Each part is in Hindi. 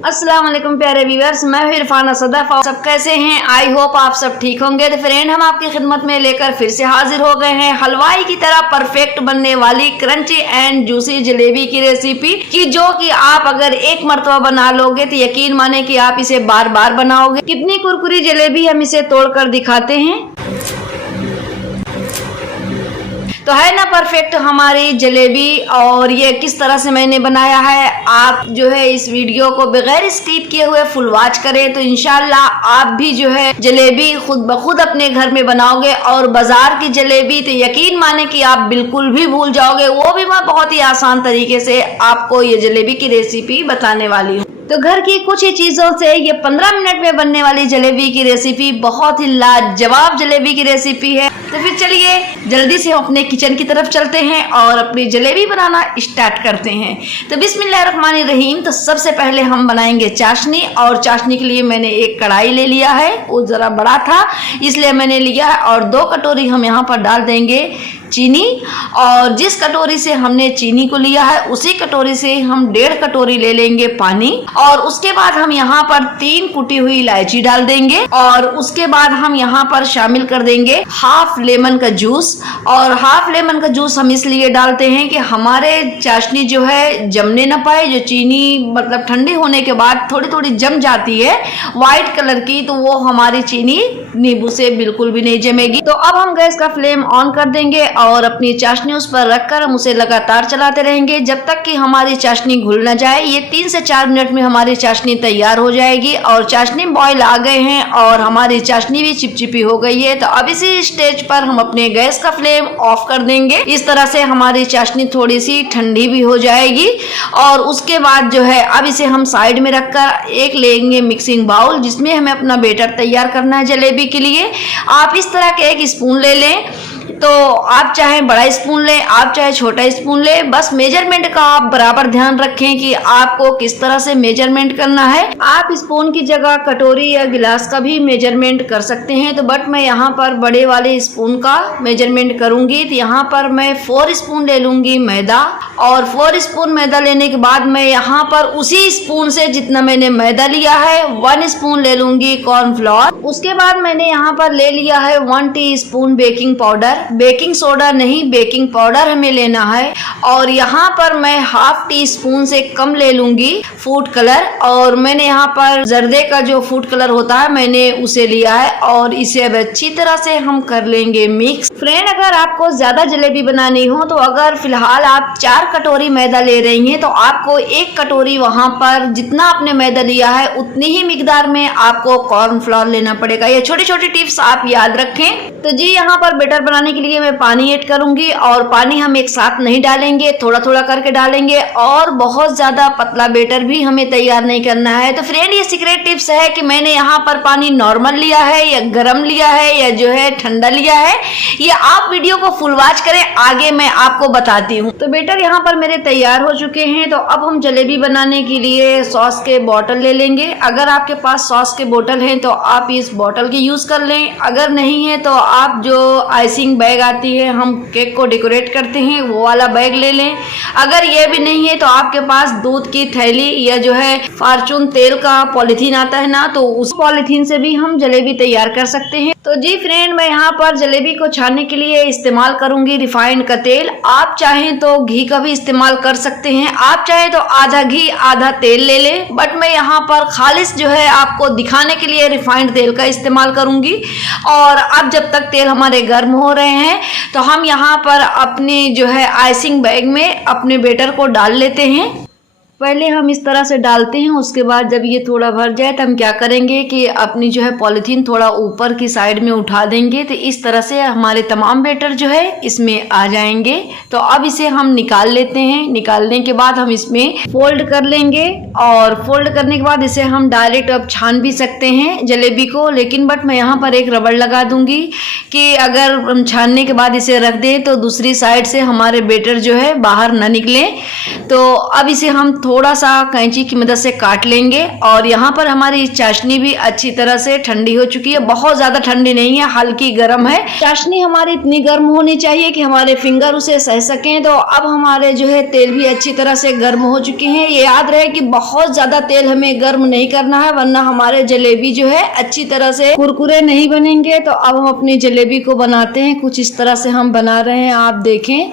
अस्सलाम वालेकुम प्यारे व्यूअर्स, मैं हूं इरफाना सदफ। और सब कैसे हैं? आई होप आप सब ठीक होंगे। तो फ्रेंड, हम आपकी खिदमत में लेकर फिर से हाजिर हो गए हैं हलवाई की तरह परफेक्ट बनने वाली क्रंची एंड जूसी जलेबी की रेसिपी की, जो कि आप अगर एक मरतबा बना लोगे तो यकीन माने कि आप इसे बार बार बनाओगे। कितनी कुरकुरी जलेबी हम इसे तोड़कर दिखाते हैं। तो है ना परफेक्ट हमारी जलेबी, और ये किस तरह से मैंने बनाया है। आप जो है इस वीडियो को बगैर स्किप किए हुए फुल वॉच करें तो इंशाल्लाह आप भी जो है जलेबी खुद ब खुद अपने घर में बनाओगे। और बाजार की जलेबी तो यकीन माने कि आप बिल्कुल भी भूल जाओगे। वो भी मैं बहुत ही आसान तरीके से आपको ये जलेबी की रेसिपी बताने वाली हूँ। तो घर की कुछ ही चीजों से ये 15 मिनट में बनने वाली जलेबी की रेसिपी बहुत ही लाजवाब जलेबी की रेसिपी है। तो फिर चलिए जल्दी से हम अपने किचन की तरफ चलते हैं और अपनी जलेबी बनाना स्टार्ट करते हैं। तो बिस्मिल्लाहिर्रहमानिर्रहीम। तो सबसे पहले हम बनाएंगे चाशनी, और चाशनी के लिए मैंने एक कढ़ाई ले लिया है। वो जरा बड़ा था इसलिए मैंने लिया है, और 2 कटोरी हम यहाँ पर डाल देंगे चीनी। और जिस कटोरी से हमने चीनी को लिया है उसी कटोरी से हम 1.5 कटोरी ले लेंगे पानी। और उसके बाद हम यहाँ पर 3 कुटी हुई इलायची डाल देंगे, और उसके बाद हम यहाँ पर शामिल कर देंगे हाफ लेमन का जूस। और हाफ लेमन का जूस हम इसलिए डालते हैं कि हमारे चाशनी जो है जमने ना पाए। जो चीनी मतलब ठंडी होने के बाद थोड़ी थोड़ी जम जाती है व्हाइट कलर की, तो वो हमारी चीनी नींबू से बिल्कुल भी नहीं जमेगी। तो अब हम गैस का फ्लेम ऑन कर देंगे और अपनी चाशनी उस पर रखकर हम उसे लगातार चलाते रहेंगे जब तक कि हमारी चाशनी घुल न जाए। ये 3 से 4 मिनट में हमारी चाशनी तैयार हो जाएगी। और चाशनी बॉईल आ गए हैं और हमारी चाशनी भी चिपचिपी हो गई है। तो अब इसी स्टेज पर हम अपने गैस का फ्लेम ऑफ कर देंगे। इस तरह से हमारी चाशनी थोड़ी सी ठंडी भी हो जाएगी। और उसके बाद जो है अब इसे हम साइड में रखकर एक लेंगे मिक्सिंग बाउल, जिसमें हमें अपना बैटर तैयार करना है जलेबी के लिए। आप इस तरह के एक स्पून ले लें, तो आप चाहे बड़ा स्पून लें, आप चाहे छोटा स्पून लें। बस मेजरमेंट का आप बराबर ध्यान रखें कि आपको किस तरह से मेजरमेंट करना है। आप स्पून की जगह कटोरी या गिलास का भी मेजरमेंट कर सकते हैं। तो बट मैं यहाँ पर बड़े वाले स्पून का मेजरमेंट करूंगी। तो यहाँ पर मैं 4 स्पून ले लूंगी मैदा, और 4 स्पून मैदा लेने के बाद मैं यहाँ पर उसी स्पून से जितना मैंने मैदा लिया है 1 स्पून ले लूंगी कॉर्नफ्लोर। उसके बाद मैंने यहाँ पर ले लिया है 1 teaspoon baking powder. Baking soda नहीं, बेकिंग पाउडर हमें लेना है। और यहाँ पर मैं ½ टीस्पून से कम ले लूंगी फूड कलर। और मैंने यहाँ पर जर्दे का जो फूड कलर होता है मैंने उसे लिया है, और इसे अब अच्छी तरह से हम कर लेंगे मिक्स। फ्रेंड, अगर आपको ज्यादा जलेबी बनानी हो तो अगर फिलहाल आप 4 कटोरी मैदा ले रही हैं तो आपको 1 कटोरी वहां पर जितना आपने मैदा लिया है उतनी ही मिकदार में आपको कॉर्नफ्लोर लेना पड़ेगा। ये छोटी छोटी टिप्स आप याद रखें। तो जी यहाँ पर बैटर बनाने के लिए मैं पानी ऐड करूंगी, और पानी हम एक साथ नहीं डालेंगे, थोड़ा थोड़ा करके डालेंगे। और बहुत ज्यादा पतला बैटर भी हमें तैयार नहीं करना है। तो फ्रेंड, ये सीक्रेट टिप्स है कि मैंने यहाँ पर पानी नॉर्मल लिया है या गर्म लिया है या जो है ठंडा लिया है। ये आप वीडियो को फुल वॉच करें, आगे मैं आपको बताती हूँ। तो बैटर यहाँ पर मेरे तैयार हो चुके हैं। तो अब हम जलेबी बनाने के लिए सॉस के बोतल ले लेंगे। अगर आपके पास सॉस के बोतल हैं तो आप इस बोतल की यूज कर लें। अगर नहीं है तो आप जो आइसिंग बैग आती है, हम केक को डेकोरेट करते हैं, वो वाला बैग ले लें। अगर ये भी नहीं है तो आपके पास दूध की थैली या जो है फॉर्चून तेल का पॉलिथीन आता है ना, तो उस पॉलिथीन से भी हम जलेबी तैयार कर सकते हैं। तो जी फ्रेंड, मैं यहाँ पर जलेबी को छानने के लिए इस्तेमाल करूंगी रिफाइंड का तेल। आप चाहें तो घी का भी इस्तेमाल कर सकते हैं, आप चाहें तो आधा घी आधा तेल ले लें। बट मैं यहाँ पर खालिस जो है आपको दिखाने के लिए रिफाइंड तेल का इस्तेमाल करूंगी। और अब जब तक तेल हमारे गर्म हो रहे हैं तो हम यहाँ पर अपनी जो है आइसिंग बैग में अपने बैटर को डाल लेते हैं। पहले हम इस तरह से डालते हैं, उसके बाद जब ये थोड़ा भर जाए तो हम क्या करेंगे कि अपनी जो है पॉलिथीन थोड़ा ऊपर की साइड में उठा देंगे। तो इस तरह से हमारे तमाम बैटर जो है इसमें आ जाएंगे। तो अब इसे हम निकाल लेते हैं। निकालने के बाद हम इसमें फोल्ड कर लेंगे, और फोल्ड करने के बाद इसे हम डायरेक्ट अब छान भी सकते हैं जलेबी को। लेकिन बट मैं यहाँ पर एक रबड़ लगा दूंगी कि अगर हम छानने के बाद इसे रख दें तो दूसरी साइड से हमारे बैटर जो है बाहर न निकले। तो अब इसे हम थोड़ा सा कैंची की मदद से काट लेंगे। और यहाँ पर हमारी चाशनी भी अच्छी तरह से ठंडी हो चुकी है, बहुत ज्यादा ठंडी नहीं है, हल्की गर्म है। चाशनी हमारी इतनी गर्म होनी चाहिए कि हमारे फिंगर उसे सह सकें। तो अब हमारे जो है तेल भी अच्छी तरह से गर्म हो चुके हैं। ये याद रहे कि बहुत ज्यादा तेल हमें गर्म नहीं करना है, वरना हमारे जलेबी जो है अच्छी तरह से कुरकुरे नहीं बनेंगे। तो अब हम अपनी जलेबी को बनाते हैं। कुछ इस तरह से हम बना रहे हैं, आप देखें।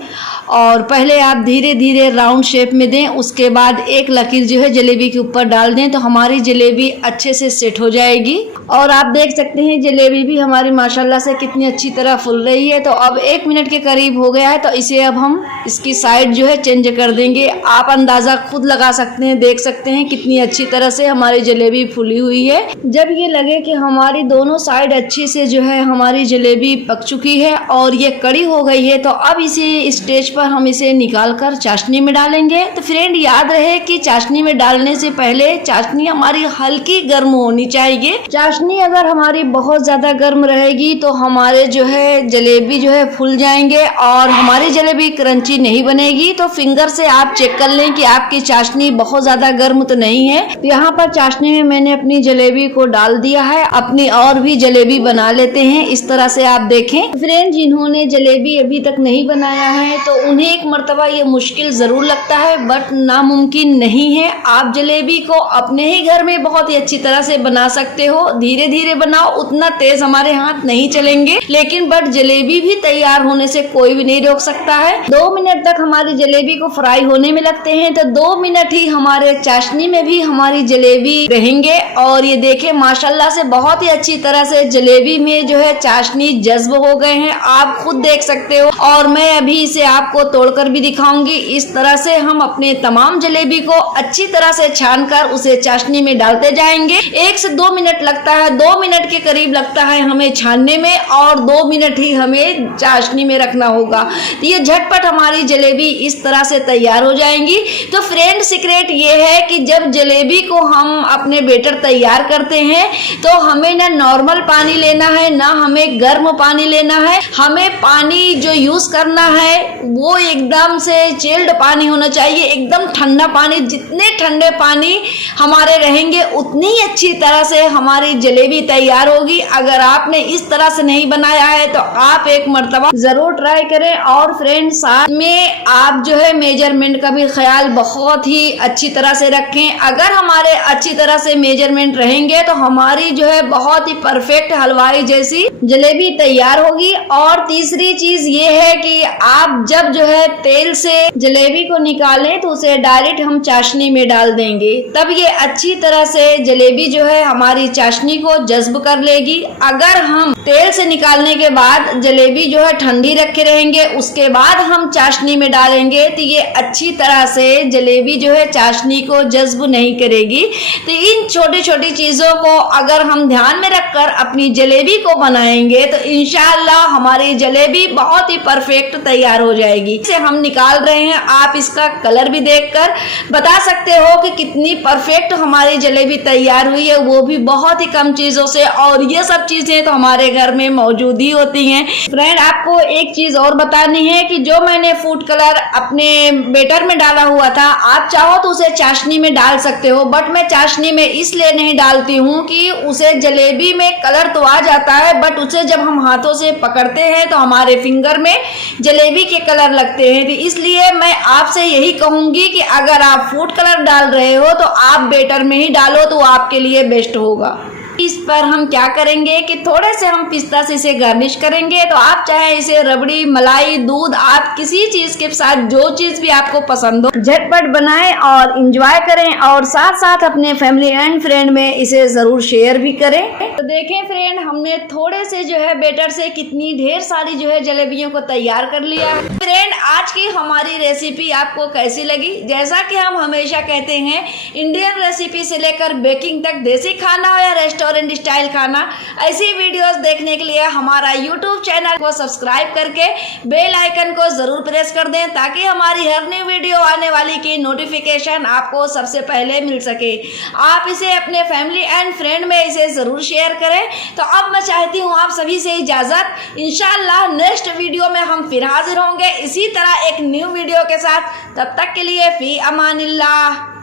और पहले आप धीरे धीरे राउंड शेप में दें, उसके बाद एक लकीर जो है जलेबी के ऊपर डाल दें, तो हमारी जलेबी अच्छे से सेट हो जाएगी। और आप देख सकते हैं जलेबी भी हमारी माशाल्लाह से कितनी अच्छी तरह फूल रही है। तो अब 1 मिनट के करीब हो गया है, तो इसे अब हम इसकी साइड जो है चेंज कर देंगे। आप अंदाज़ा खुद लगा सकते हैं, देख सकते हैं कितनी अच्छी तरह से हमारी जलेबी फूली हुई है। जब ये लगे कि हमारी दोनों साइड अच्छी से जो है हमारी जलेबी पक चुकी है और ये कड़ी हो गई है, तो अब इसे स्टेज पर हम इसे निकाल कर चाशनी में डालेंगे। तो फ्रेंड याद रहे कि चाशनी में डालने से पहले चाशनी हमारी हल्की गर्म होनी चाहिए। चाशनी अगर हमारी बहुत ज्यादा गर्म रहेगी तो हमारे जो है जलेबी जो है फूल जाएंगे और हमारी जलेबी क्रंची नहीं बनेगी। तो फिंगर से आप चेक कर लें कि आपकी चाशनी बहुत ज्यादा गर्म तो नहीं है। तो यहाँ पर चाशनी में मैंने अपनी जलेबी को डाल दिया है। अपनी और भी जलेबी बना लेते हैं, इस तरह से आप देखें। फ्रेंड जिन्होंने जलेबी अभी तक नहीं बनाया है तो उन्हें एक मर्तबा ये मुश्किल जरूर लगता है, बट नामुमकिन नहीं है। आप जलेबी को अपने ही घर में बहुत ही अच्छी तरह से बना सकते हो। धीरे धीरे बनाओ, उतना तेज हमारे हाथ नहीं चलेंगे, लेकिन बट जलेबी भी तैयार होने से कोई भी नहीं रोक सकता है। 2 मिनट तक हमारी जलेबी को फ्राई होने में लगते हैं, तो 2 मिनट ही हमारे चाशनी में भी हमारी जलेबी रहेंगे। और ये देखें माशाल्लाह से बहुत ही अच्छी तरह से जलेबी में जो है चाशनी जज्ब हो गए हैं, आप खुद देख सकते हो। और मैं अभी इसे आपको तोड़कर भी दिखाऊंगी। इस तरह से हम अपने तमाम जलेबी को अच्छी तरह से छानकर उसे चाशनी में डालते जाएंगे। 1 से 2 मिनट लगता है, 2 मिनट के करीब लगता है हमें छानने में, और 2 मिनट ही हमें चाशनी में रखना होगा। तो ये झटपट हमारी जलेबी इस तरह से तैयार हो जाएंगी। तो फ्रेंड सीक्रेट ये है कि जब जलेबी को हम अपने बेटर तैयार करते हैं तो हमें ना नॉर्मल पानी लेना है, ना हमें गर्म पानी लेना है। हमें पानी जो यूज करना है वो एकदम से चिल्ड पानी होना चाहिए, एकदम ठंडा पानी। जितने ठंडे पानी हमारे रहेंगे उतनी अच्छी तरह से हमारी जलेबी तैयार होगी। अगर आपने इस तरह से नहीं बनाया है तो आप एक मर्तबा जरूर ट्राई करें। और फ्रेंड साथ में आप जो है मेजरमेंट का भी ख्याल बहुत ही अच्छी तरह से रखें। अगर हमारे अच्छी तरह से मेजरमेंट रहेंगे तो हमारी जो है बहुत ही परफेक्ट हलवाई जैसी जलेबी तैयार होगी। और तीसरी चीज ये है कि आप जब जो है तेल से जलेबी को निकालें तो उसे डायरेक्ट हम चाशनी में डाल देंगे, तब ये अच्छी तरह से जलेबी जो है हमारी चाशनी को जज्ब कर लेगी। अगर हम तेल से निकालने के बाद जलेबी जो है ठंडी रखे रहेंगे, उसके बाद हम चाशनी में डालेंगे, तो ये अच्छी तरह से जलेबी जो है चाशनी को जज्ब नहीं करेगी। तो इन छोटी छोटी चीजों को अगर हम ध्यान में रखकर अपनी जलेबी को बनाएंगे तो इंशाअल्लाह हमारी जलेबी बहुत ही परफेक्ट तैयार हो जाएगी। इसे हम निकाल रहे हैं, आप इसका कलर भी देखकर बता सकते हो कि कितनी परफेक्ट हमारी जलेबी तैयार हुई है, वो भी बहुत ही कम चीजों से। और ये सब चीजें तो हमारे घर में मौजूद ही होती हैं। फ्रेंड आपको एक चीज और बतानी है कि जो मैंने फूड कलर अपने बेटर में डाला हुआ था, आप चाहो तो उसे चाशनी में डाल सकते हो, बट मैं चाशनी में इसलिए नहीं डालती हूँ कि उसे जलेबी में कलर तो आ जाता है, बट उसे जब हम हाथों से पकड़ते हैं तो हमारे फिंगर में जलेबी के कलर लगते हैं। तो इसलिए मैं आपसे यही कहूंगी कि अगर आप फूड कलर डाल रहे हो तो आप बेटर में ही डालो, तो आपके लिए बेस्ट होगा। इस पर हम क्या करेंगे कि थोड़े से हम पिस्ता से इसे गार्निश करेंगे। तो आप चाहे इसे रबड़ी, मलाई, दूध, आप किसी चीज के साथ जो चीज भी आपको पसंद हो झटपट बनाएं और इंजॉय करें, और साथ साथ अपने फैमिली एंड फ्रेंड में इसे जरूर शेयर भी करें। तो देखें फ्रेंड हमने थोड़े से जो है बेटर से कितनी ढेर सारी जो है जलेबियों को तैयार कर लिया। फ्रेंड आज की हमारी रेसिपी आपको कैसी लगी? जैसा कि हम हमेशा कहते हैं, इंडियन रेसिपी से लेकर बेकिंग तक, देसी खाना हो या रेस्टोरेंट स्टाइल खाना, ऐसी वीडियोस देखने के लिए हमारा यूट्यूब चैनल को सब्सक्राइब करके बेल आइकन को जरूर प्रेस कर दें, ताकि हमारी हर न्यू वीडियो आने वाली की नोटिफिकेशन आपको सबसे पहले मिल सके। आप इसे अपने फैमिली एंड फ्रेंड में इसे जरूर शेयर करें। तो अब मैं चाहती हूँ आप सभी से इजाजत। इंशाल्लाह नेक्स्ट वीडियो में हम फिर हाजिर होंगे इसी तरह एक न्यू वीडियो के साथ। तब तक के लिए फी अमानिल्लाह।